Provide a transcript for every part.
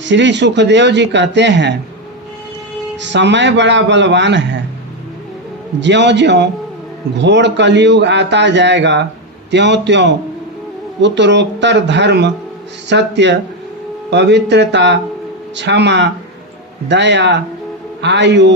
श्री सुखदेव जी कहते हैं, समय बड़ा बलवान है। ज्यों ज्यों घोर कलयुग आता जाएगा, त्यों त्यों उत्तरोत्तर धर्म, सत्य, पवित्रता, क्षमा, दया, आयु,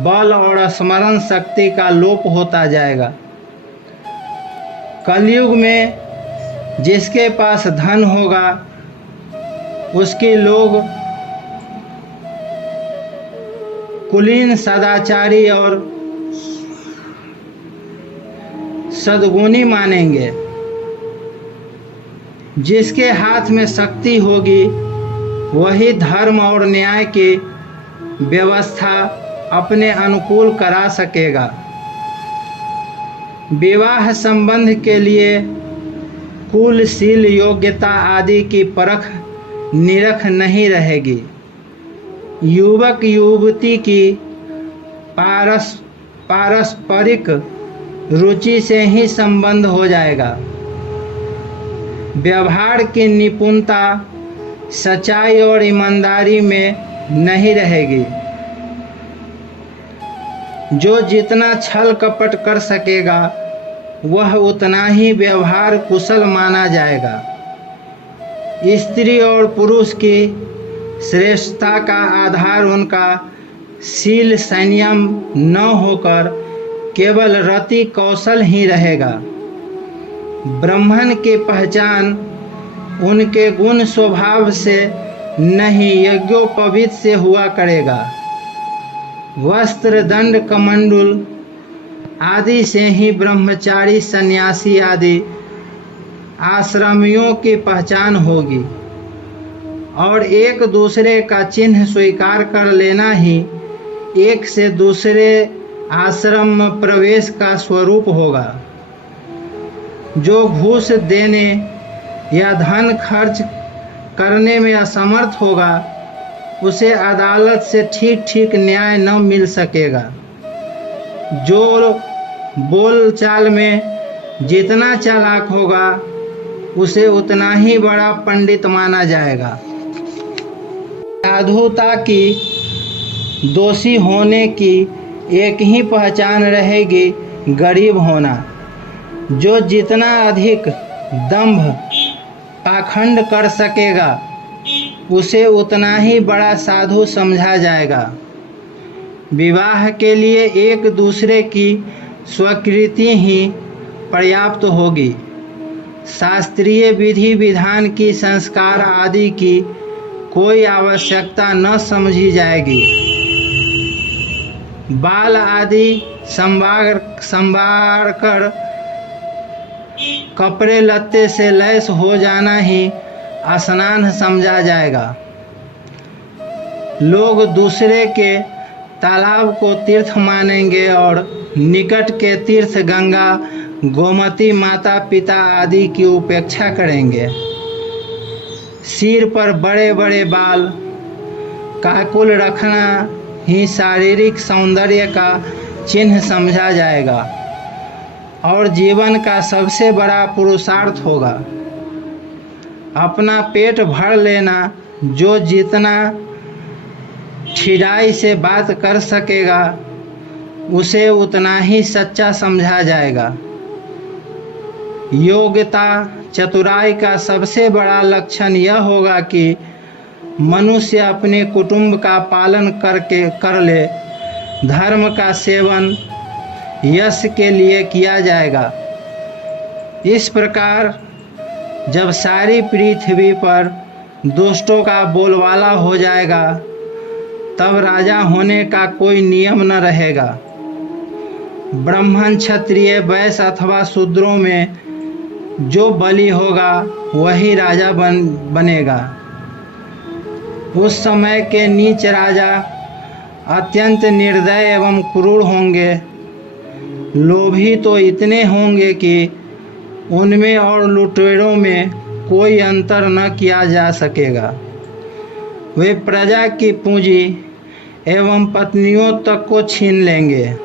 बल और स्मरण शक्ति का लोप होता जाएगा। कलयुग में जिसके पास धन होगा उसके लोग कुलीन, सदाचारी और सद्गुणी मानेंगे। जिसके हाथ में शक्ति होगी वही धर्म और न्याय की व्यवस्था अपने अनुकूल करा सकेगा। विवाह संबंध के लिए कुल, शील, योग्यता आदि की परख निरख नहीं रहेगी। युवक युवती की पारस्परिक रुचि से ही संबंध हो जाएगा। व्यवहार की निपुणता सच्चाई और ईमानदारी में नहीं रहेगी। जो जितना छल कपट कर सकेगा वह उतना ही व्यवहार कुशल माना जाएगा। स्त्री और पुरुष की श्रेष्ठता का आधार उनका शील संयम न होकर केवल रति कौशल ही रहेगा। ब्राह्मण की पहचान उनके गुण स्वभाव से नहीं यज्ञोपवीत से हुआ करेगा। वस्त्र, दंड, कमंडल आदि से ही ब्रह्मचारी, सन्यासी आदि आश्रमियों की पहचान होगी और एक दूसरे का चिन्ह स्वीकार कर लेना ही एक से दूसरे आश्रम प्रवेश का स्वरूप होगा। जो घूस देने या धन खर्च करने में असमर्थ होगा उसे अदालत से ठीक ठीक न्याय न मिल सकेगा। जो बोलचाल में जितना चालाक होगा उसे उतना ही बड़ा पंडित माना जाएगा। साधुता की, दोषी होने की एक ही पहचान रहेगी, गरीब होना। जो जितना अधिक दंभ पाखंड कर सकेगा उसे उतना ही बड़ा साधु समझा जाएगा। विवाह के लिए एक दूसरे की स्वीकृति ही पर्याप्त होगी। शास्त्रीय विधि विधान की, संस्कार आदि की कोई आवश्यकता न समझी जाएगी। बाल आदि संवार कर कपड़े लत्ते से लैस हो जाना ही स्नान समझा जाएगा। लोग दूसरे के तालाब को तीर्थ मानेंगे और निकट के तीर्थ गंगा, गोमती, माता पिता आदि की उपेक्षा करेंगे। सिर पर बड़े बड़े बाल काकुल रखना ही शारीरिक सौंदर्य का चिन्ह समझा जाएगा और जीवन का सबसे बड़ा पुरुषार्थ होगा। अपना पेट भर लेना, जो जितना ठिठाई से बात कर सकेगा उसे उतना ही सच्चा समझा जाएगा। योग्यता, चतुराई का सबसे बड़ा लक्षण यह होगा कि मनुष्य अपने कुटुंब का पालन कर ले। धर्म का सेवन यश के लिए किया जाएगा। इस प्रकार जब सारी पृथ्वी पर दुष्टों का बोलबाला हो जाएगा तब राजा होने का कोई नियम न रहेगा। ब्राह्मण, क्षत्रिय, वैश्य अथवा शूद्रों में जो बलि होगा वही राजा बनेगा। उस समय के नीच राजा अत्यंत निर्दय एवं क्रूर होंगे। लोभी तो इतने होंगे कि उनमें और लुटेरों में कोई अंतर न किया जा सकेगा। वे प्रजा की पूंजी एवं पत्नियों तक को छीन लेंगे।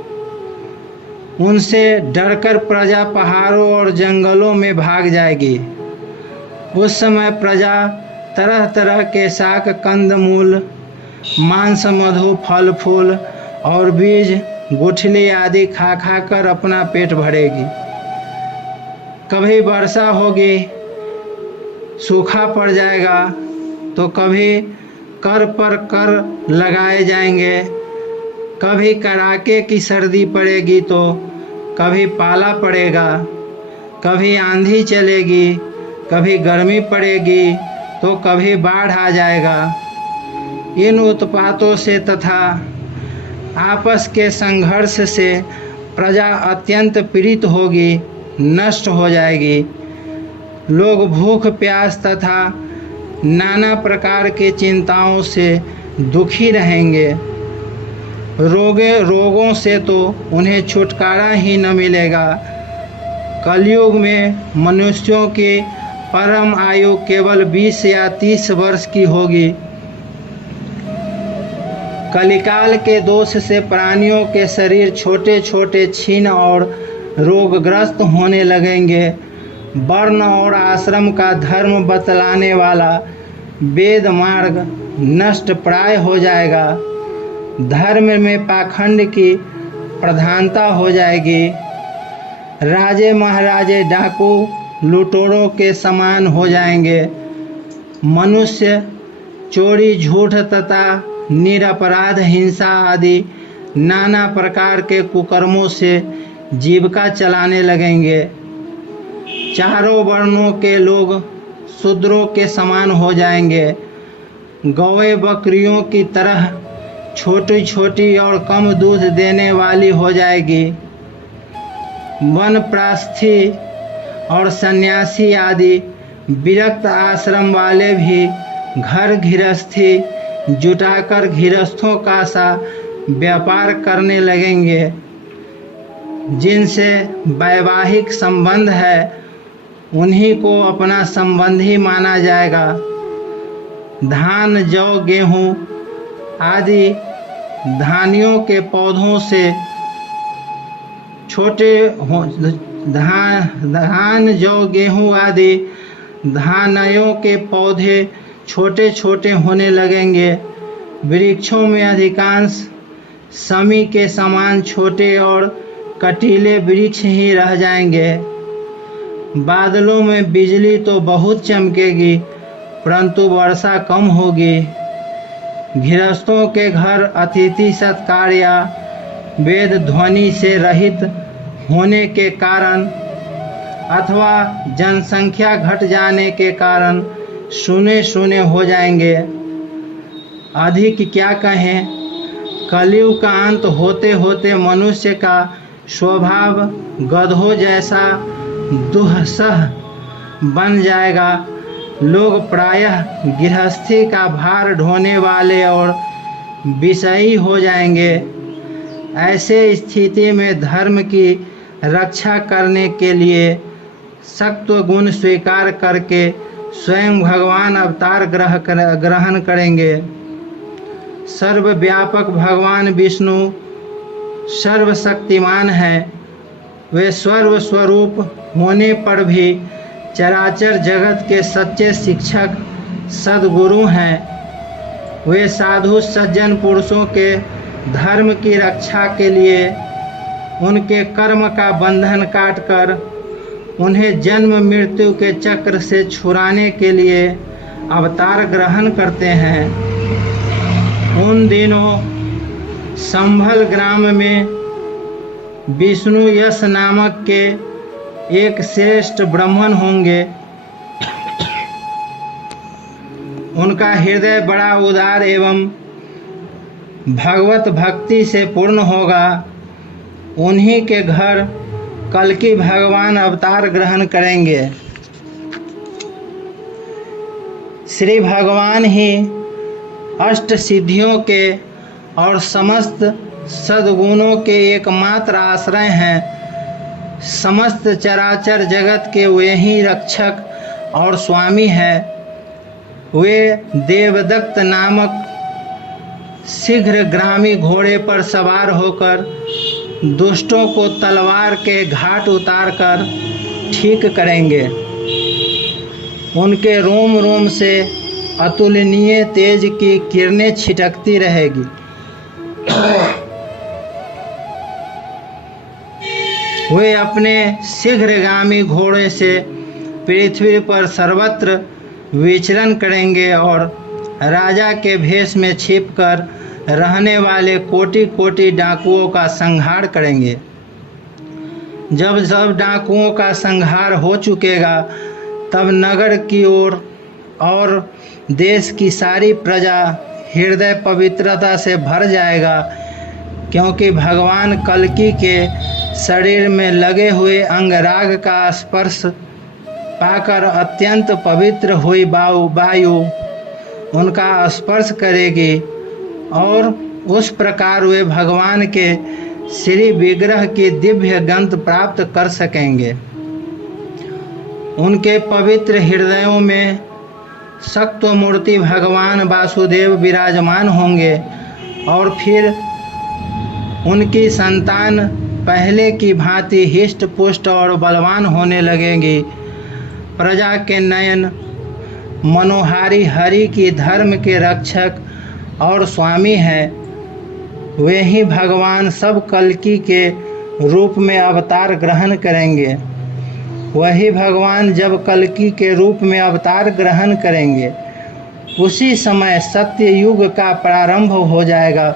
उनसे डरकर प्रजा पहाड़ों और जंगलों में भाग जाएगी। उस समय प्रजा तरह तरह के शाक कंद मूल, मांस मधु, फल फूल और बीज गुठली आदि खा खा कर अपना पेट भरेगी। कभी वर्षा होगी, सूखा पड़ जाएगा, तो कभी कर पर कर लगाए जाएंगे, कभी कड़ाके की सर्दी पड़ेगी तो कभी पाला पड़ेगा, कभी आंधी चलेगी, कभी गर्मी पड़ेगी तो कभी बाढ़ आ जाएगा। इन उत्पातों से तथा आपस के संघर्ष से प्रजा अत्यंत पीड़ित होगी, नष्ट हो जाएगी। लोग भूख प्यास तथा नाना प्रकार के चिंताओं से दुखी रहेंगे। रोगों से तो उन्हें छुटकारा ही न मिलेगा। कलयुग में मनुष्यों की परम आयु केवल 20 या 30 वर्ष की होगी। कलिकाल के दोष से प्राणियों के शरीर छोटे छोटे छीन और रोगग्रस्त होने लगेंगे। वर्ण और आश्रम का धर्म बतलाने वाला वेद मार्ग नष्ट प्राय हो जाएगा। धर्म में पाखंड की प्रधानता हो जाएगी। राजे महाराजे डाकू लुटेरों के समान हो जाएंगे। मनुष्य चोरी झूठ तथा निरपराध हिंसा आदि नाना प्रकार के कुकर्मों से जीविका चलाने लगेंगे। चारों वर्णों के लोग शूद्रों के समान हो जाएंगे। गौएं बकरियों की तरह छोटी छोटी और कम दूध देने वाली हो जाएगी। वनप्रस्थी और सन्यासी आदि विरक्त आश्रम वाले भी घर गृहस्थी जुटाकर गृहस्थों का सा व्यापार करने लगेंगे। जिनसे वैवाहिक संबंध है उन्हीं को अपना संबंधी माना जाएगा। धान जौ गेहूँ आदि धानियों के पौधों से धान जौ गेहूँ आदि धानयों के पौधे छोटे छोटे होने लगेंगे। वृक्षों में अधिकांश समी के समान छोटे और कटीले वृक्ष ही रह जाएंगे। बादलों में बिजली तो बहुत चमकेगी, परंतु वर्षा कम होगी। गृहस्थों के घर अतिथि सत्कार या वेद ध्वनि से रहित होने के कारण अथवा जनसंख्या घट जाने के कारण सुने सुने हो जाएंगे। अधिक क्या कहें, कलयुग का अंत होते होते मनुष्य का स्वभाव गधों जैसा दुस्सह बन जाएगा। लोग प्रायः गृहस्थी का भार ढोने वाले और विषयी हो जाएंगे। ऐसे स्थिति में धर्म की रक्षा करने के लिए सत्व गुण स्वीकार करके स्वयं भगवान अवतार ग्रहण करेंगे। सर्वव्यापक भगवान विष्णु सर्वशक्तिमान है। वे सर्वस्वरूप होने पर भी चराचर जगत के सच्चे शिक्षक सद्गुरु हैं। वे साधु सज्जन पुरुषों के धर्म की रक्षा के लिए उनके कर्म का बंधन काटकर उन्हें जन्म मृत्यु के चक्र से छुड़ाने के लिए अवतार ग्रहण करते हैं। उन दिनों संभल ग्राम में विष्णु यश नामक के एक श्रेष्ठ ब्राह्मण होंगे। उनका हृदय बड़ा उदार एवं भगवत भक्ति से पूर्ण होगा। उन्हीं के घर कल्कि भगवान अवतार ग्रहण करेंगे। श्री भगवान ही अष्ट सिद्धियों के और समस्त सद्गुणों के एकमात्र आश्रय हैं। समस्त चराचर जगत के वे ही रक्षक और स्वामी हैं। वे देवदत्त नामक शीघ्रगामी घोड़े पर सवार होकर दुष्टों को तलवार के घाट उतारकर ठीक करेंगे। उनके रोम रोम से अतुलनीय तेज की किरणें छिटकती रहेगी। वे अपने शीघ्रगामी घोड़े से पृथ्वी पर सर्वत्र विचरण करेंगे और राजा के भेष में छिपकर रहने वाले कोटि कोटि डाकुओं का संहार करेंगे। जब सब डाकुओं का संहार हो चुकेगा तब नगर की ओर और देश की सारी प्रजा हृदय पवित्रता से भर जाएगा, क्योंकि भगवान कल्कि के शरीर में लगे हुए अंगराग का स्पर्श पाकर अत्यंत पवित्र हुई वायु उनका स्पर्श करेगी और उस प्रकार वे भगवान के श्री विग्रह की दिव्य गंध प्राप्त कर सकेंगे। उनके पवित्र हृदयों में सत्व मूर्ति भगवान वासुदेव विराजमान होंगे और फिर उनकी संतान पहले की भांति हिष्ट पुष्ट और बलवान होने लगेंगी। प्रजा के नयन मनोहारी हरि की धर्म के रक्षक और स्वामी हैं। वे ही भगवान सब कल्कि के रूप में अवतार ग्रहण करेंगे। वही भगवान जब कल्कि के रूप में अवतार ग्रहण करेंगे उसी समय सत्य युग का प्रारंभ हो जाएगा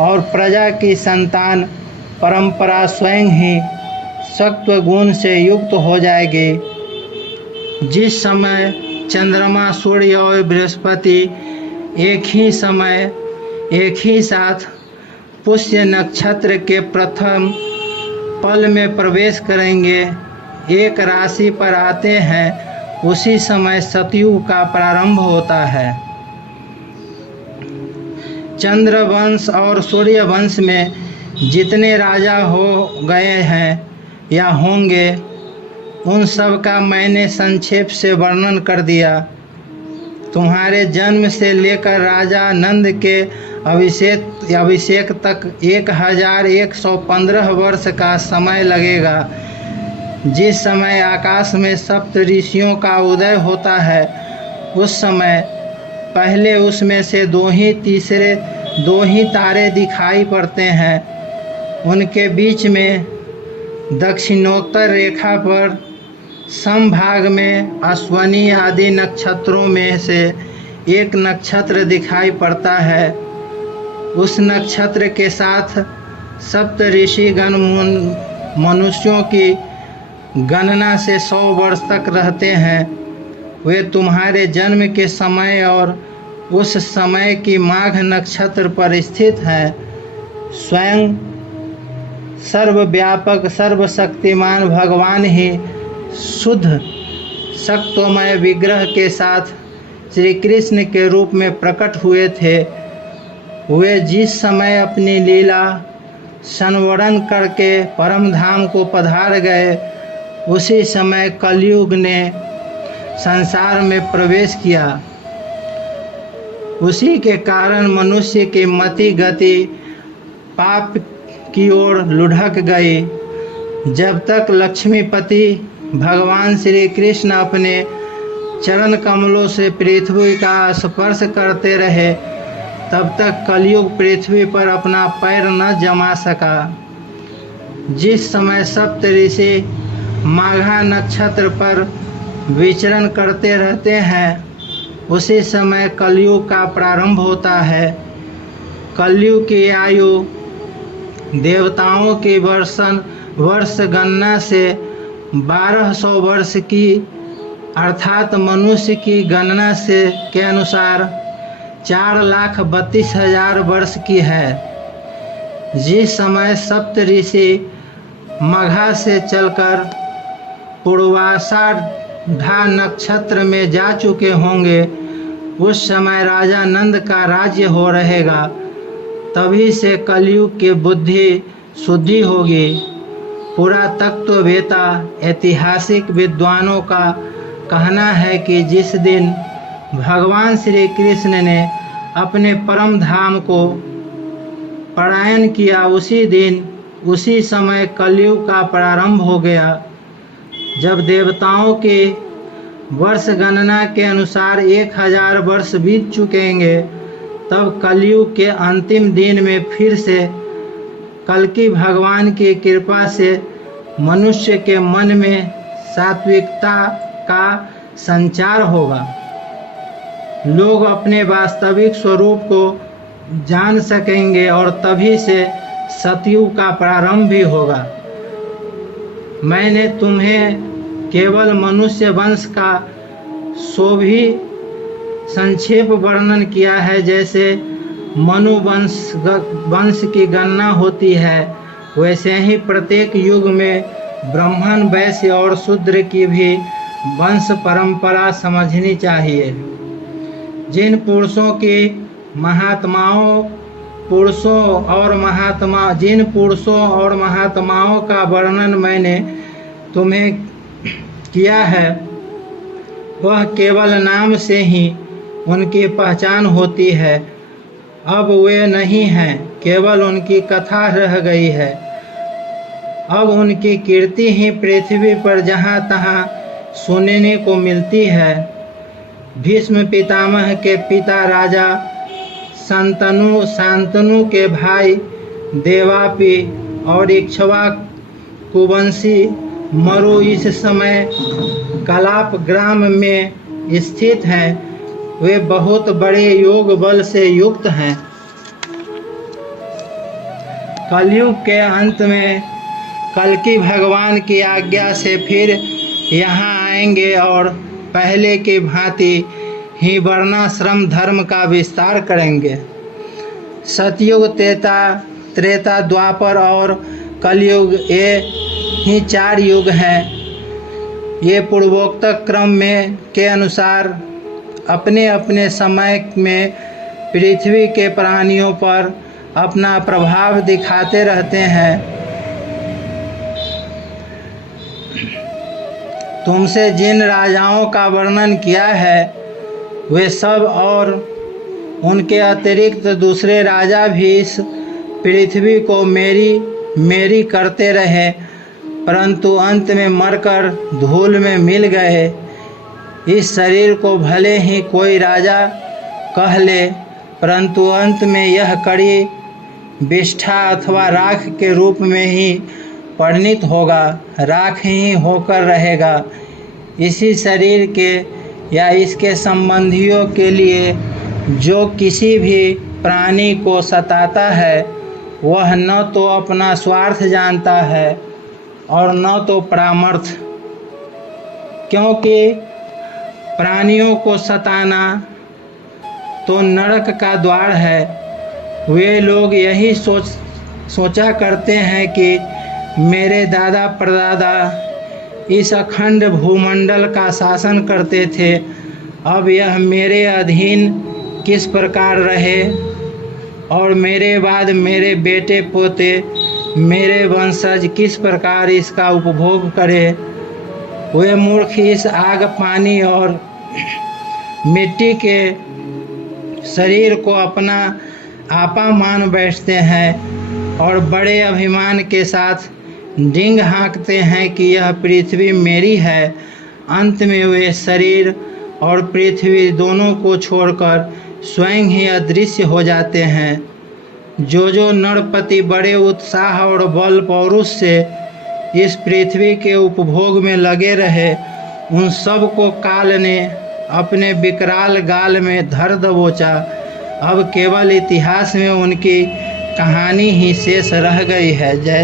और प्रजा की संतान परंपरा स्वयं ही सत्व गुण से युक्त हो जाएगी। जिस समय चंद्रमा, सूर्य और बृहस्पति एक ही समय एक ही साथ पुष्य नक्षत्र के प्रथम पल में प्रवेश करेंगे, एक राशि पर आते हैं, उसी समय सतयुग का प्रारंभ होता है। चंद्र वंश और सूर्य वंश में जितने राजा हो गए हैं या होंगे उन सब का मैंने संक्षेप से वर्णन कर दिया। तुम्हारे जन्म से लेकर राजा नंद के अभिषेक तक 1115 वर्ष का समय लगेगा। जिस समय आकाश में सप्त ऋषियों का उदय होता है उस समय पहले उसमें से दो ही तारे दिखाई पड़ते हैं। उनके बीच में दक्षिणोत्तर रेखा पर समभाग में अश्वनी आदि नक्षत्रों में से एक नक्षत्र दिखाई पड़ता है। उस नक्षत्र के साथ सप्त ऋषिगण मनुष्यों की गणना से 100 वर्ष तक रहते हैं। वे तुम्हारे जन्म के समय और उस समय की माघ नक्षत्र पर स्थित हैं। स्वयं सर्वव्यापक सर्वशक्तिमान भगवान ही शुद्ध सत्वमय विग्रह के साथ श्री कृष्ण के रूप में प्रकट हुए थे। वे जिस समय अपनी लीला संवरण करके परम धाम को पधार गए उसी समय कलयुग ने संसार में प्रवेश किया। उसी के कारण मनुष्य की मति गति पाप की ओर लुढ़क गई। जब तक लक्ष्मीपति भगवान श्री कृष्ण अपने चरण कमलों से पृथ्वी का स्पर्श करते रहे तब तक कलयुग पृथ्वी पर अपना पैर न जमा सका। जिस समय सप्त ऋषि माघा नक्षत्र पर विचरण करते रहते हैं उसी समय कलयुग का प्रारंभ होता है। कलयुग की आयु देवताओं की वर्ष गणना से 1200 वर्ष की अर्थात मनुष्य की गणना से के अनुसार 4,32,000 वर्ष की है। जिस समय सप्त ऋषि मघा से चलकर पूर्वाषाढ़ नक्षत्र में जा चुके होंगे उस समय राजा नंद का राज्य हो रहेगा। तभी से कलयुग की बुद्धि शुद्धि होगी। पुरातत्ववेता ऐतिहासिक विद्वानों का कहना है कि जिस दिन भगवान श्री कृष्ण ने अपने परम धाम को पलायन किया उसी दिन उसी समय कलयुग का प्रारंभ हो गया। जब देवताओं की वर्ष गणना के अनुसार 1000 वर्ष बीत चुकेंगे। तब कलयुग के अंतिम दिन में फिर से कल्कि भगवान की कृपा से मनुष्य के मन में सात्विकता का संचार होगा। लोग अपने वास्तविक स्वरूप को जान सकेंगे और तभी से सतयुग का प्रारंभ भी होगा। मैंने तुम्हें केवल मनुष्य वंश का सो भी संक्षेप वर्णन किया है। जैसे मनु वंश की गणना होती है, वैसे ही प्रत्येक युग में ब्राह्मण, वैश्य और शूद्र की भी वंश परंपरा समझनी चाहिए। जिन पुरुषों और महात्माओं का वर्णन मैंने तुम्हें किया है, वह केवल नाम से ही उनकी पहचान होती है। अब वे नहीं हैं, केवल उनकी कथा रह गई है। अब उनकी कीर्ति ही पृथ्वी पर जहाँ तहाँ सुनने को मिलती है। भीष्म पितामह के पिता राजा शांतनु के भाई देवापि और इक्ष्वाकु वंशी मरु इस समय कलाप ग्राम में स्थित हैं। वे बहुत बड़े योग बल से युक्त हैं। कलयुग के अंत में कल्कि भगवान की आज्ञा से फिर यहाँ आएंगे और पहले की भांति ही वर्णाश्रम धर्म का विस्तार करेंगे। सतयुग, त्रेता, द्वापर और कलयुग, ये ही 4 युग हैं। ये पूर्वोक्त क्रम में के अनुसार अपने अपने समय में पृथ्वी के प्राणियों पर अपना प्रभाव दिखाते रहते हैं। तुमसे जिन राजाओं का वर्णन किया है, वे सब और उनके अतिरिक्त दूसरे राजा भी इस पृथ्वी को मेरी करते रहे, परंतु अंत में मरकर धूल में मिल गए। इस शरीर को भले ही कोई राजा कह ले, परंतु अंत में यह कड़ी विष्ठा अथवा राख के रूप में ही परिणित होगा, राख ही होकर रहेगा। इसी शरीर के या इसके संबंधियों के लिए जो किसी भी प्राणी को सताता है, वह न तो अपना स्वार्थ जानता है और न तो परामर्थ, क्योंकि प्राणियों को सताना तो नरक का द्वार है। वे लोग यही सोचा करते हैं कि मेरे दादा परदादा इस अखंड भूमंडल का शासन करते थे, अब यह मेरे अधीन किस प्रकार रहे और मेरे बाद मेरे बेटे पोते, मेरे वंशज किस प्रकार इसका उपभोग करें। वे मूर्ख इस आग, पानी और मिट्टी के शरीर को अपना आपा मान बैठते हैं और बड़े अभिमान के साथ डींग हाँकते हैं कि यह पृथ्वी मेरी है। अंत में वे शरीर और पृथ्वी दोनों को छोड़कर स्वयं ही अदृश्य हो जाते हैं। जो नरपति बड़े उत्साह और बल पौरुष से इस पृथ्वी के उपभोग में लगे रहे, उन सब को काल ने अपने विकराल गाल में धर दबोचा। अब केवल इतिहास में उनकी कहानी ही शेष रह गई है। जय